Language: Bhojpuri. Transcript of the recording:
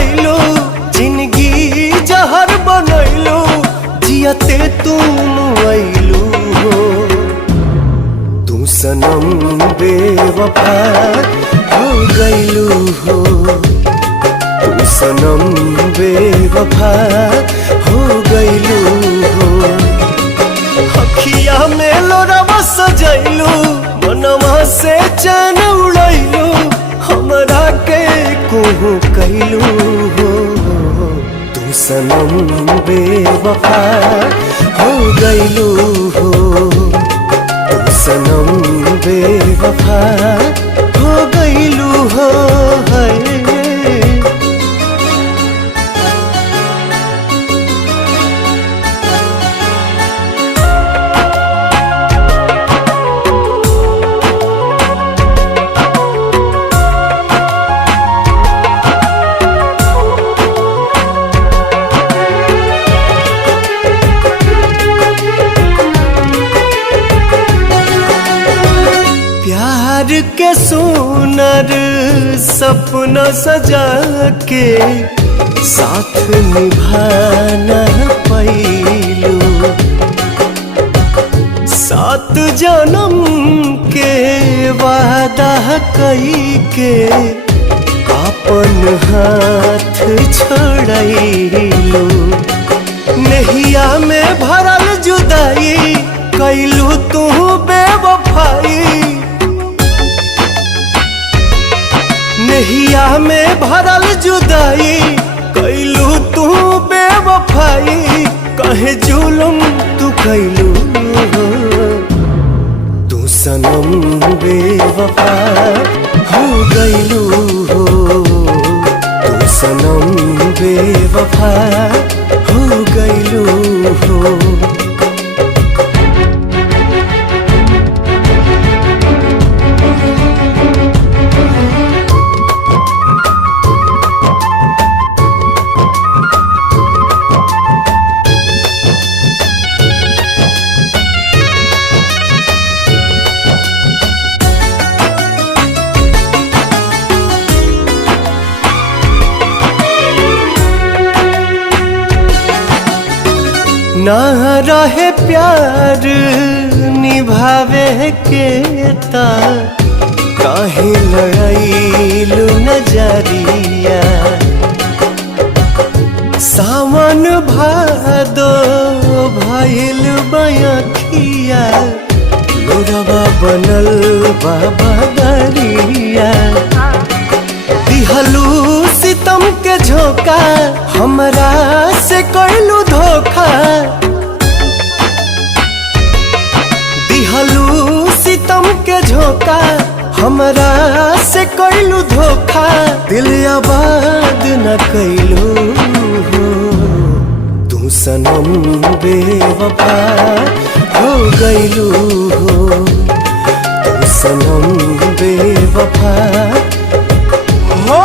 कैलू जिंदगी जहर बनैलू जियते तुम ऐलू हो तू सनम बेवफा हो गैलू हो तू सनम बेवफा हो गैलू हो अखिया में लोरवा सजैलू मनवा से चैन उड़ैलू हमरा के कुहू कैलू हो तू सनम बेवफा हो गैलू हो तू सनम बेवफा हो गैलू हो प्यार के सुनर सपना सजा के साथ निभाना पैलू 7 जन्म के वादा कई के अपन हाथ छोड़ैलू नहिया में भरल जुदाई कैलू तू बेवफाई नहिया में भरल जुदाई कैलू तू बेवफाई कहे जुलुम तू कैलू तू सनम बेवफा हो गैलू हो तू सनम बेवफा हो गैलू हो ना रहे प्यार निभावे के ता काहे लड़ाईलू नजरिया सावन भादो भइल बयखिया लोरवा बनल बाबा दरिया दिहलू सितम के झोंका हमरा से कैलू धोखा दिहलू सितम के झोंका हमरा से कैलू धोखा दिल आबाद न कैलू हो तू सनम बेवफा हो गैलू हो तू सनम बेवफा हो